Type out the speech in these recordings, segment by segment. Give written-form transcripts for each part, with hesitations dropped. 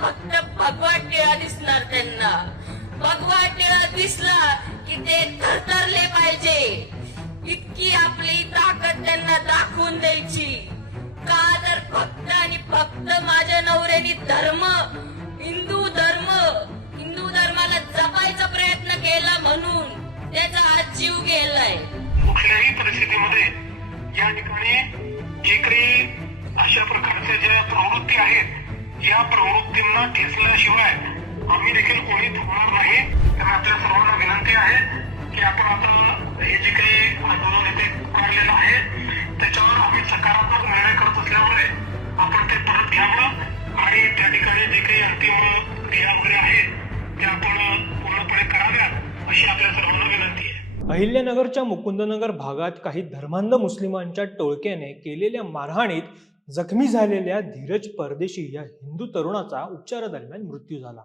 फक्त भगवा टिळा दिसणार त्यांना. भगवा टिळा दिसला की ते थरथरले पाहिजे. इतकी आपली ताकद त्यांना दाखवून द्यायची. का तर फक्त आणि फक्त माझ्या नवऱ्याने हिंदू धर्माला जपायचा प्रयत्न केला म्हणून त्याचा आज जीव गेलाय. कुठल्याही परिस्थितीमध्ये या ठिकाणी जे काही अशा प्रकारच्या ज्या प्रवृत्ती आहेत या प्रवृत्तींना ठेचल्याशिवाय आम्ही देखील कोणी थांबणार नाही. त्यामुळे आपल्या सर्वांना विनंती आहे की आपण आता हे जे काही आंदोलन इथे काढलेलं आहे त्याच्यावर आम्ही सकारात्मक निर्णय करत असल्यामुळे आपण ते परत घ्यावं आणि त्या ठिकाणी जे काही अंतिम क्रिया वगैरे आहेत त्या आपण पूर्णपणे कराव्यात अशी आपल्या सर्वांना विनंती आहे. अहिल्यानगरच्या मुकुंदनगर भागात काही धर्मांध मुस्लिमांच्या टोळक्याने केलेल्या मारहाणीत जखमी झालेल्या धीरज परदेशी या हिंदू तरुणाचा उपचारादरम्यान मृत्यू झाला.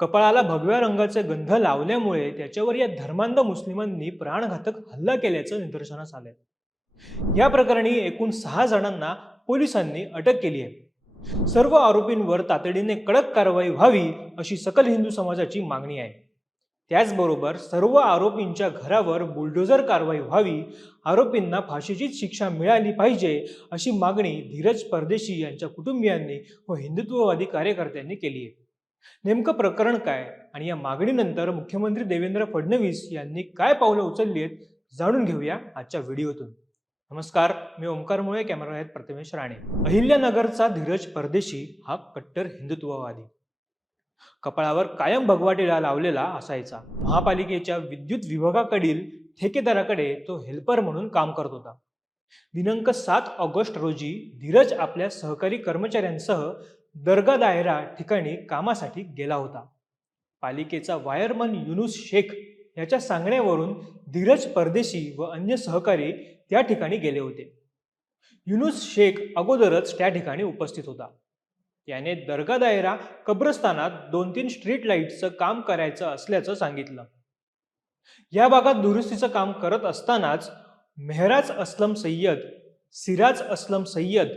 कपाळाला भगव्या रंगाचे गंध लावल्यामुळे त्याच्यावर या धर्मांध मुस्लिमांनी प्राणघातक हल्ला केल्याचं निदर्शनास आलंय. या प्रकरणी एकूण 6 जणांना पोलिसांनी अटक केली आहे. सर्व आरोपींवर तातडीने कडक कारवाई व्हावी अशी सकल हिंदू समाजाची मागणी आहे. त्याचबरोबर सर्व आरोपींच्या घरावर बुलडोझर कारवाई व्हावी, आरोपींना फाशीचीच शिक्षा मिळाली पाहिजे अशी मागणी धीरज परदेशी यांच्या कुटुंबियांनी व हिंदुत्ववादी कार्यकर्त्यांनी केली आहे. नेमकं प्रकरण काय आणि या मागणीनंतर मुख्यमंत्री देवेंद्र फडणवीस यांनी काय पावलं उचलली आहेत जाणून घेऊया आजच्या व्हिडिओतून. नमस्कार, मी ओमकार मुळे, कॅमेरा आहेत प्रतिमेश राणे. अहिल्यानगरचा धीरज परदेशी हा कट्टर हिंदुत्ववादी. कपाळावर कायम भगवा टिळा लावलेला असायचा. महापालिकेच्या विद्युत विभागाकडील ठेकेदाराकडे तो हेल्पर म्हणून काम करत होता. दिनांक 7 ऑगस्ट रोजी धीरज आपल्या सहकारी कर्मचाऱ्यांसह दर्गा दायरा ठिकाणी कामासाठी गेला होता. पालिकेचा वायरमन युनुस शेख याच्या सांगण्यावरून धीरज परदेशी व अन्य सहकारी त्या ठिकाणी गेले होते. युनुस शेख अगोदरच त्या ठिकाणी उपस्थित होता. त्याने दर्गा दायरा कब्रस्तानात 2-3 स्ट्रीट लाईटचं काम करायचं असल्याचं सांगितलं. या भागात दुरुस्तीचं काम करत असतानाच मेहराज अस्लम सय्यद, सिराज अस्लम सय्यद,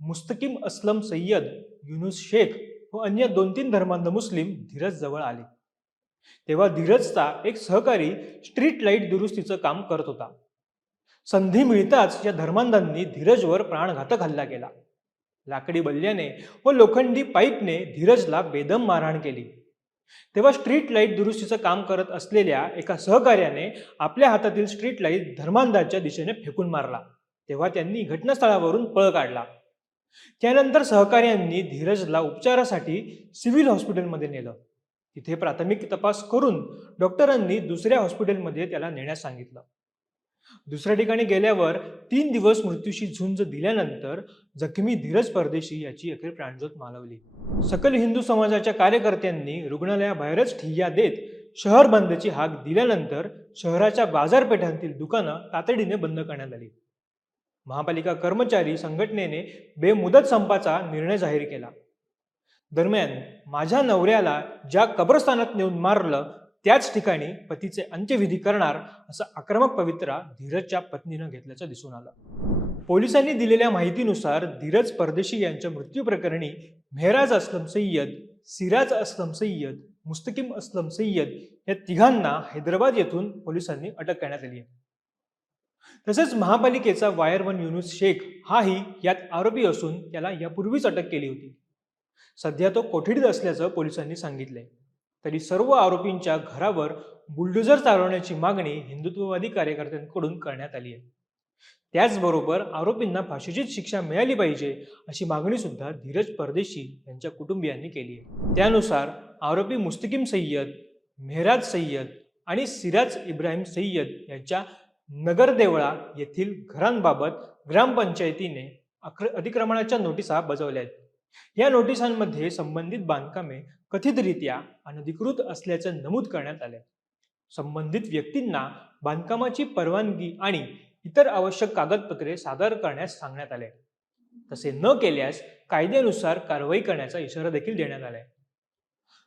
मुस्तकिम अस्लम सय्यद, युनुस शेख व अन्य 2-3 धर्मांध मुस्लिम धीरज जवळ आले. तेव्हा धीरजचा एक सहकारी स्ट्रीट लाईट दुरुस्तीचं काम करत होता. संधी मिळताच या धर्मांधांनी धीरजवर प्राणघातक हल्ला केला. लाकडी बल्ल्याने व लोखंडी पाईपने धीरजला बेदम मारहाण केली. तेव्हा स्ट्रीट लाईट दुरुस्तीचं काम करत असलेल्या एका सहकार्याने आपल्या हातातील स्ट्रीट लाईट धर्मांधाच्या दिशेने फेकून मारला. तेव्हा त्यांनी घटनास्थळावरून पळ काढला. त्यानंतर सहकार्यांनी धीरजला उपचारासाठी सिव्हिल हॉस्पिटलमध्ये नेलं. तिथे प्राथमिक तपास करून डॉक्टरांनी दुसऱ्या हॉस्पिटलमध्ये त्याला नेण्यास सांगितलं. दुसऱ्या ठिकाणी गेल्यावर 3 दिवस मृत्यूशी झुंज दिल्यानंतर जखमी धीरज परदेशी याची अखेर प्राणज्योत मालवली. सकल हिंदू समाजाच्या कार्यकर्त्यांनी रुग्णालयाबाहेरच ठिय्या देत शहर बंदची हाक दिल्यानंतर शहराच्या बाजारपेठांतील दुकानं तातडीने बंद करण्यात आली. महापालिका कर्मचारी संघटनेने बेमुदत संपाचा निर्णय जाहीर केला. दरम्यान माझ्या नवऱ्याला ज्या कब्रस्तानात नेऊन मारलं त्याच ठिकाणी पतीचे अंत्यविधी करणार असा आक्रमक पवित्रा धीरजच्या पत्नीनं घेतल्याचं दिसून आलं. पोलिसांनी दिलेल्या माहितीनुसार धीरज परदेशी यांच्या मृत्यू प्रकरणी मेहराज अस्लम सय्यद, सिराज अस्लम सय्यद, मुस्तकिम अस्लम सय्यद या तिघांना हैदराबाद येथून पोलिसांनी अटक करण्यात आली आहे. तसेच महापालिकेचा वायरमन युनुस शेख हाही यात आरोपी असून त्याला यापूर्वीच अटक केली होती. सध्या तो कोठडीत असल्याचं पोलिसांनी सांगितलंय. तरी सर्व आरोपींच्या घरावर बुलडोझर चालवण्याची मागणी हिंदुत्ववादी कार्यकर्त्यांकडून करण्यात आली आहे. त्याचबरोबर आरोपींना फाशीचीच शिक्षा मिळाली पाहिजे अशी मागणी सुद्धा धीरज परदेशी यांच्या कुटुंबियांनी केली आहे. त्यानुसार आरोपी मुस्तकिम सय्यद, मेहराज सय्यद आणि सिराज इब्राहिम सय्यद यांच्या नगरदेवळा येथील घरांबाबत ग्रामपंचायतीने अतिक्रमणाच्या नोटिसा बजावल्या आहेत. या नोटिसांमध्ये संबंधित बांधकामे कथितरित्या अनधिकृत असल्याचे नमूद करण्यात आले. संबंधित व्यक्तींना बांधकामाची परवानगी आणि इतर आवश्यक कागदपत्रे सादर करण्यास सांगण्यात आले. तसे न केल्यास कायद्यानुसार कारवाई करण्याचा इशारा देखील देण्यात आलाय.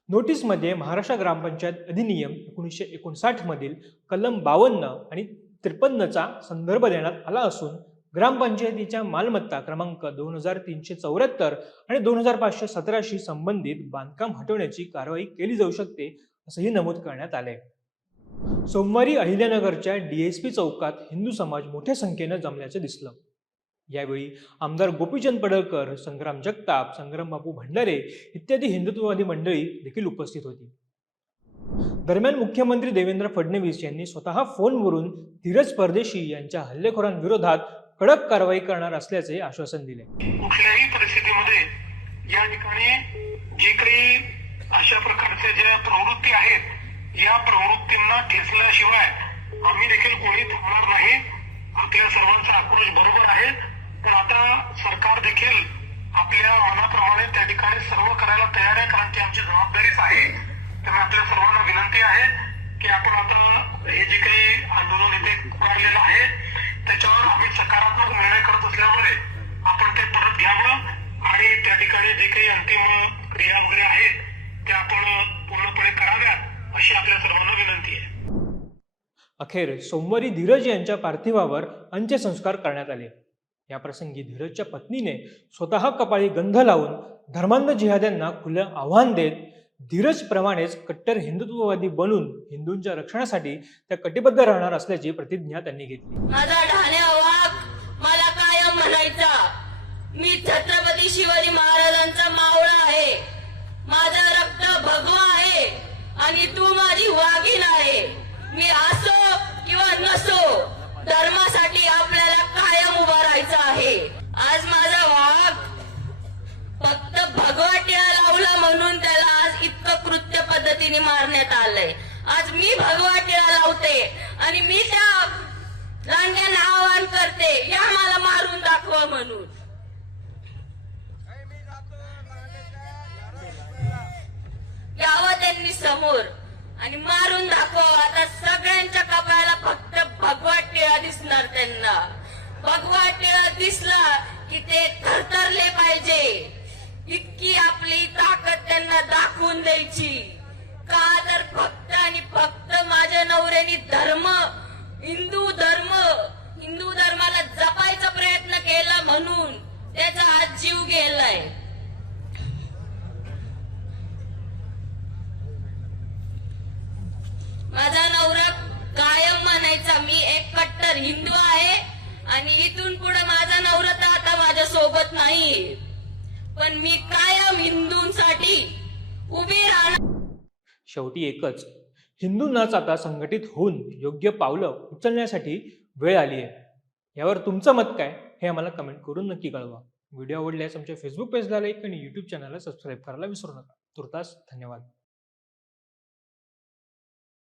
नोटीसमध्ये महाराष्ट्र ग्रामपंचायत अधिनियम 1959 मधील कलम 52 आणि 53चा संदर्भ देण्यात आला असून ग्रामपंचायतीच्या मालमत्ता क्रमांक 2374 आणि 2517शी संबंधित बांधकाम हटवण्याची कारवाई केली जाऊ शकते असंही नमूद करण्यात आले. सोमवारी अहिल्यानगरच्या DSP चौकात हिंदू समाज मोठ्या संख्येनं जमल्याचं दिसलं. यावेळी आमदार गोपीचंद पडळकर, संग्राम जगताप, संग्राम बापू भंडारे इत्यादी हिंदुत्ववादी मंडळी देखील उपस्थित होती. दरम्यान मुख्यमंत्री देवेंद्र फडणवीस यांनी स्वतः फोनवरून धीरज परदेशी यांच्या हल्लेखोरांविरोधात कडक कारवाई करणार असल्याचे आश्वासन दिले. कुठल्याही परिस्थितीमध्ये या ठिकाणी जे काही अशा प्रकारच्या ज्या प्रवृत्ती आहेत या प्रवृत्तींना ठेचल्याशिवाय आम्ही देखील कोणी थांबणार नाही. आपल्या सर्वांचा आक्रोश बरोबर आहे, पण आता सरकार देखील आपल्या मनाप्रमाणे त्या ठिकाणी सर्व करायला तयार आहे, कारण ती आमची जबाबदारीच आहे. त्यामुळे आपल्या सर्वांना विनंती आहे की आपण आता हे जे काही आंदोलन इथे पुकारलेलं आहे त्याच्यावर आम्ही सकारात्मक निर्णय करत असल्यामुळे आपण ते परत घ्यावं आणि त्या ठिकाणी जे काही अंतिम क्रिया वगैरे आहेत त्या आपण पूर्णपणे कराव्यात अशी आपल्या सर्वांना विनंती आहे. अखेर सोमवारी धीरज यांच्या पार्थिवावर अंत्यसंस्कार करण्यात आले. या प्रसंगी धीरजच्या पत्नीने स्वतः कपाळी गंध लावून धर्मांध जिहाद्यांना खुलं आव्हान देत धीरजप्रमाणेच कट्टर हिंदुत्ववादी बनून हिंदूंच्या रक्षणासाठी त्या कटिबद्ध राहणार असल्याची प्रतिज्ञा त्यांनी घेतली. माझा ढाण्या वाघ मला कायम म्हणायचा, मी छत्रपती शिवाजी महाराजांचा मावळा आहे, माझा रक्त भगवा आहे आणि तू माझी वाघीण आहे. मी असो किंवा नसो धर्मासाठी आपल्याला कायम उभा राहायचं आहे. आज माझा वाघ फक्त भगवा टिळा लावला म्हणून त्याला आज इतकं कृत्य पद्धतीने मारण्यात आलंय. आज मी भगवा टिळा लावते आणि मी त्या रांड्यांना आवाहन करते, या मला मारून दाखवा म्हणून. यावं त्यांनी समोर आणि मारून दाखवा. आता सगळ्यांच्या कपाळाला फक्त भगवा टिळा दिसणार. त्यांना भगवा टिळा दिसला की ते थरथरले पाहिजे. इतकी आपली ताकद त्यांना दाखवून द्यायची का, तर फक्त आणि फक्त माझ्या नवऱ्याने हिंदू धर्माला जपायचा प्रयत्न केला म्हणून त्याचा आज जीव गेलाय. माझा नवरा कायम म्हणायचा, मी एक कट्टर हिंदू आहे आणि इथून पुढे माझा नवरा तर आता माझ्या सोबत नाही, पण मी कायम हिंदूंसाठी उभी राहणार. शेवटी एकच, हिंदूंनाच आता संघटित होऊन योग्य पावलं उचलण्यासाठी वेळ आली आहे. यावर तुमचं मत काय हे आम्हाला कमेंट करून नक्की कळवा. व्हिडिओ आवडल्यास आमच्या फेसबुक पेजला लाईक आणि YouTube चॅनलला सबस्क्राईब करायला विसरू नका. तुर्तास धन्यवाद.